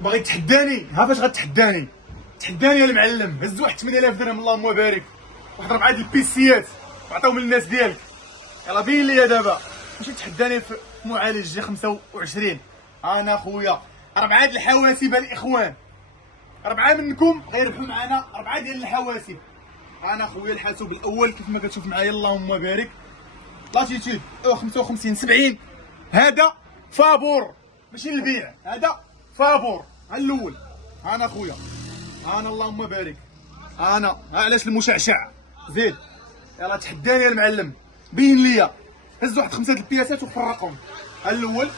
باغي تحداني؟ ها فاش غتحداني؟ تحداني يا المعلم. هز واحد 8000 درهم اللهم بارك، واحد 4 ديال البيسيات وعطاهم للناس ديالك. يلاه بين ليا دابا ماشي تحداني في معالج جي 25. انا خويا 4 ديال الحواسب الاخوان، 4 منكم غيربحوا معنا 4 ديال الحواسب. انا خويا الحاسوب الاول كيف ما كتشوف معايا اللهم بارك، لاتيتود 55 70. هذا فابور ماشي للبيع، هذا فابور. ها الاول انا خويا، انا اللهم بارك، انا علاش المشعشع زيد. يلا تحداني يا المعلم، بين ليا. هز واحد 5 د البياسات وفرقهم. ها الاول،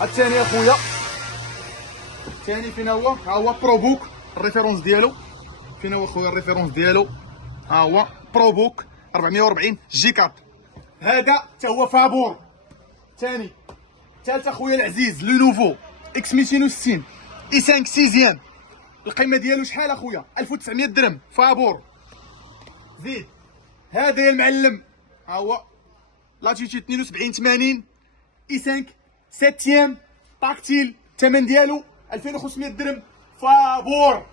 ها الثاني يا خويا، الثاني فين هو؟ ها هو بروبوك الريفيرونس ديالو. فين هو خويا الريفيرونس ديالو؟ ها هو بروبوك 440 جي 4. هذا حتى هو فابور. ثاني ثالث اخويا العزيز لو نوفو اكس 260 اي 5 سيزيام. القيمه ديالو شحال اخويا؟ 1900 درهم فابور. زيد هذا يا المعلم، ها هو لاتيتود 72 80 اي 5 7 تاكتيل. الثمن ديالو 2500 درهم فابور.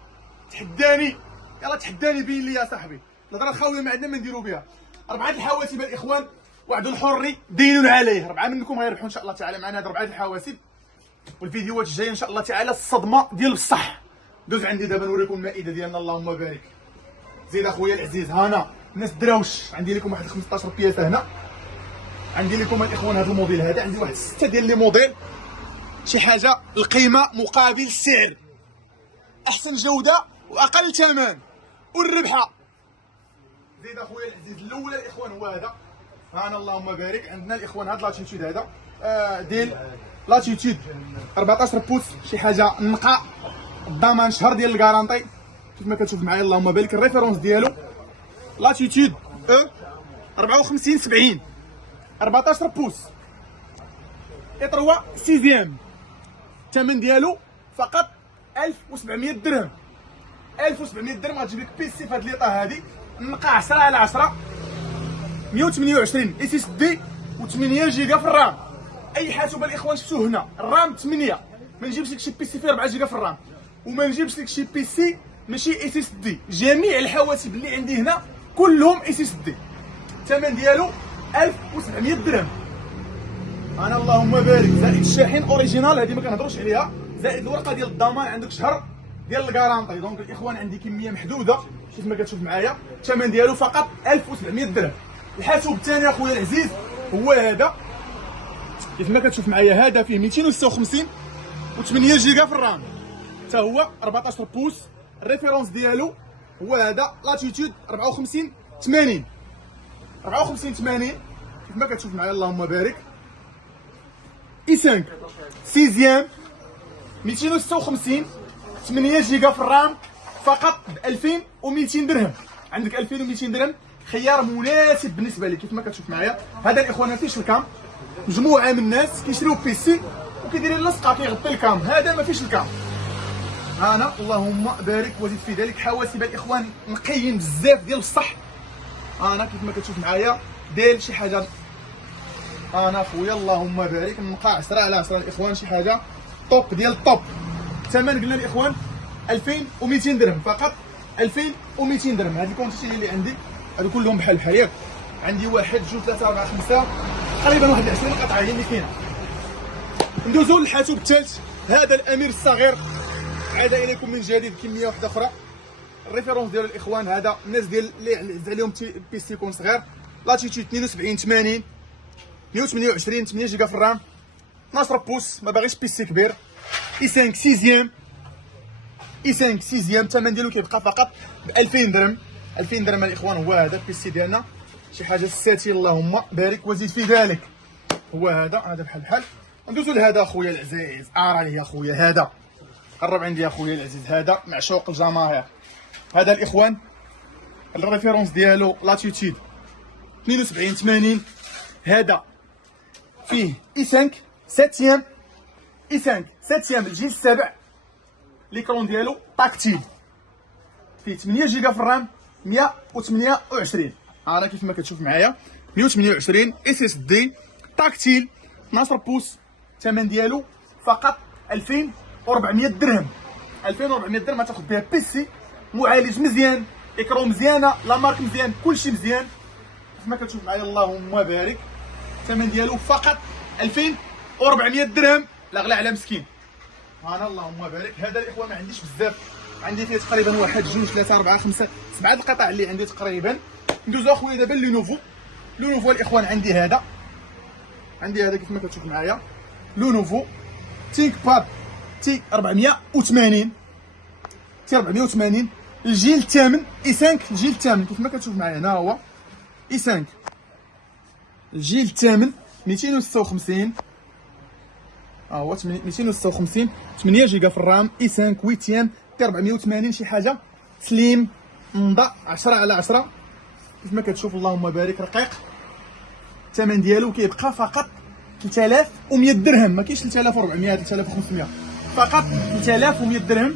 تحداني؟ يلا تحداني بين لي يا صاحبي. الهضره الخاويه ما عندنا ما نديرو بها. 4 الحواسب الاخوان، وعد الحري دينون عليه. 4 منكم غيربحوا ان شاء الله تعالى معنا هاد 4 الحواسب. والفيديوهات الجايه ان شاء الله تعالى الصدمه ديال بصح. دوز عندي دابا نوريكم المائده ديالنا اللهم بارك. زيد اخويا العزيز، هانا الناس دراوش، عندي لكم واحد 15 بياسه هنا. عندي لكم الاخوان هذا الموديل هذا، عندي واحد 6 ديال لي موديل. شي حاجه القيمه مقابل السعر، احسن جوده واقل ثمن والربحه. زيد اخويا العزيز، الاول الاخوان هو هذا، هانا اللهم بارك. عندنا الاخوان هذا لاتيتود هذا ديال لاتيتود 14 بوس، شي حاجه نقاء، الضمان شهر ديال الكارانتي كيف ما كتشوف معايا اللهم بارك. الريفيرونس ديالو لاتيتود 54 70 14 بوس اي 3 سيزيام. الثمن ديالو فقط 1700 درهم. 1700 درهم غتجيب لك بيسي في هاد ليطا هادي نقا 10 على 10 128 اس اس دي و8 جيجا في الرام. اي حاسوب الاخوان شفتوه هنا الرام 8، ما نجيبش لك شي بيسي فيه 4 جيجا في الرام، وما نجيبش لك شي بيسي ماشي اس اس دي. جميع الحواسب اللي عندي هنا كلهم اس اس دي. الثمن ديالو 1700 درهم. انا اللهم بارك، زائد الشاحن اوريجينال هذه ما كنهضروش عليها، زائد الورقه ديال الضمان عندك شهر ديال الكارانتي. دونك الاخوان عندي كميه محدوده كيف ما كتشوف معايا. الثمن ديالو فقط 1700 درهم. الحاسوب الثاني اخويا العزيز هو هذا كيف ما كتشوف معايا، هذا فيه 256 و8 جيجا في الرام، حتى هو 14 بوس. الريفيرونس ديالو هو هذا لاتيتود 54 80 54 80 كيف ما كتشوف معايا اللهم بارك. اي 5 سيزيام 256 8 جيجا في الرام، فقط ب 2200 درهم. عندك 2200 درهم، خيار مناسب بالنسبه لي كيف ما كتشوف معايا. هذا الاخوان ما فيش الكام، مجموعه من الناس كيشريو بيسي وكيديروا اللصقه كيغطي الكام، هذا ما فيش الكام. انا اللهم بارك وزيد في ذلك. حواسب الاخوان نقيين بزاف ديال الصح. انا كيف ما كتشوف معايا داير شي حاجه، انا خويا اللهم بارك نقع 10 على 10 الاخوان، شي حاجه طوب ديال الطوب. الثمن قلنا الاخوان 2200 درهم فقط، 2200 درهم. هذه الكونتيتي اللي عندي هادو كلهم بحال بحال ياك. عندي 1 2 3 4 5 تقريبا واحد 20 قطعه هي اللي كاينه. ندوزو للحاسوب الثالث، هذا الامير الصغير عاد اليكم من جديد كميه واحده اخرى. الريفيرونس ديال الاخوان هذا الناس ديال اللي عز عليهم بيسي يكون صغير، لاتيتود 72 80 128 8 جيجا في الرام 12 بوس، ما باغيش بيسي كبير. اي 5 سيزيام، اي 5 سيزيام. الثمن ديالو كيبقى فقط ب 2000 درهم. 2000 درهم الاخوان. هو هذا البيسي ديالنا، شي حاجه ساتي اللهم بارك وزيد في ذلك. هو هذا بحال بحال. ندوزو لهذا اخويا العزيز، اراني يا خويا هذا، قرب عندي يا خويا العزيز، هذا معشوق الجماهير. هذا الاخوان الريفيرونس ديالو لاتيتود 72 80. هذا فيه اي 5 7 اي 5 7 الجيل السابع. ليكرون ديالو تاكتيل، فيه 8 جيجا في الرام 128. انا كيف ما كتشوف معايا 128 اس اس دي تاكتيل 12 بوس. الثمن ديالو فقط 2000 2400 درهم. 2400 درهم غتاخذ بها بيسي، معالج مزيان، اكرو مزيانه، لا مارك مزيان، كلشي مزيان كما كتشوف معايا. اللهم بارك. الثمن ديالو فقط 2400 درهم، لا غلا على مسكين. انا اللهم بارك. هذا الاخوان ما عنديش بزاف، عندي فيه تقريبا 1 2 3 4 5 7 القطع اللي عندي تقريبا. ندوزو اخويا دابا لو نوفو. لو نوفو الاخوان عندي هذا، عندي هذا كيف ما كتشوف معايا لو نوفو تينك باد تي 480 تي 480 الجيل الثامن اي 5 الجيل الثامن كيف ما كتشوف معايا. هنا هو اي 5 الجيل الثامن 256. ها هو 256 8 جيجا في الرام اي 5 ويتيام تي 480 شي حاجه سليم نضا 10 على 10 كيف ما كتشوف. اللهم بارك. رقيق. الثمن ديالو كيبقى فقط 3100 درهم، ما كاينش 3400 3500، فقط 3100 درهم.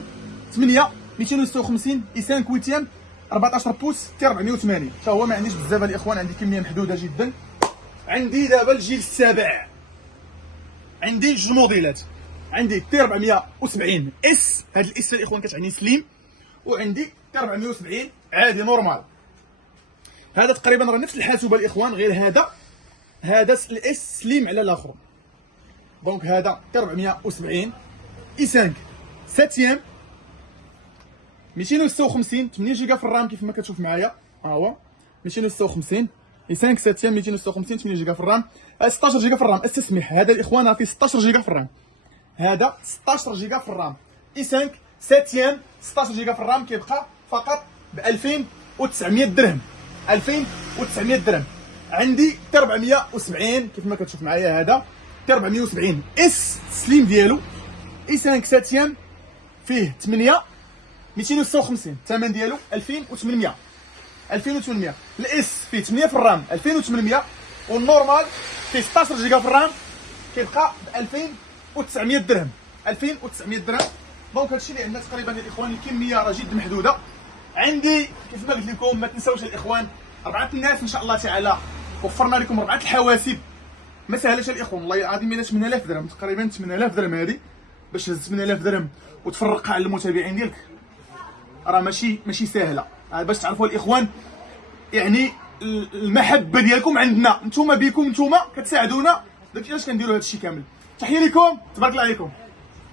8 256 اي 5 ويتيام 14 بوس تي 480. حتى هو ما عنديش بزاف الاخوان، عندي كميه محدوده جدا. عندي دابا الجيل السابع، عندي جوج موديلات، عندي تي 470 اس، هاد الاس الاخوان كتعني سليم، وعندي تي 470 عادي نورمال. هذا تقريبا راه نفس الحاسوبه الاخوان، غير هذا الاس سليم على الاخر. دونك هذا تي 470 اي 5 7 256 8 جيجا في الرام كيف ما كتشوف معايا. ها هو 256 اي 5 7 256 8 جيجا في الرام، 16 جيجا في الرام. استسمح هذا الاخوان راه فيه 16 جيجا في الرام، هذا 16 جيجا في الرام اي 5 7 16 جيجا في الرام كيبقى فقط ب 2900 درهم. 2900 درهم. عندي تي 470 كيف ما كتشوف معايا، هذا تي 470 اس سليم ديالو اي 5 7 فيه 8 256 الثمن ديالو 2800. الاس فيه 8 في الرام 2800، والنورمال فيه 16 جيجا في الرام كيبقى ب 2900 درهم. 2900 درهم. دونك هادشي اللي عندنا تقريبا الاخوان. الكميه راه جد محدوده. عندي كيف ما قلت لكم ما تنساوش الاخوان 4 الناس ان شاء الله تعالى، وفرنا لكم 4 الحواسب. ما سهلاش الاخوان والله العظيم، الا 8000 درهم تقريبا 8000 درهم هذه باش تهز 8000 درهم وتفرقها على المتابعين ديالك، راه ماشي سهله. باش تعرفوا الاخوان يعني المحبه ديالكم عندنا، نتوما بكم نتوما كتساعدونا، داكشي علاش كنديروا هذا الشيء كامل. تحيه لكم، تبارك الله عليكم.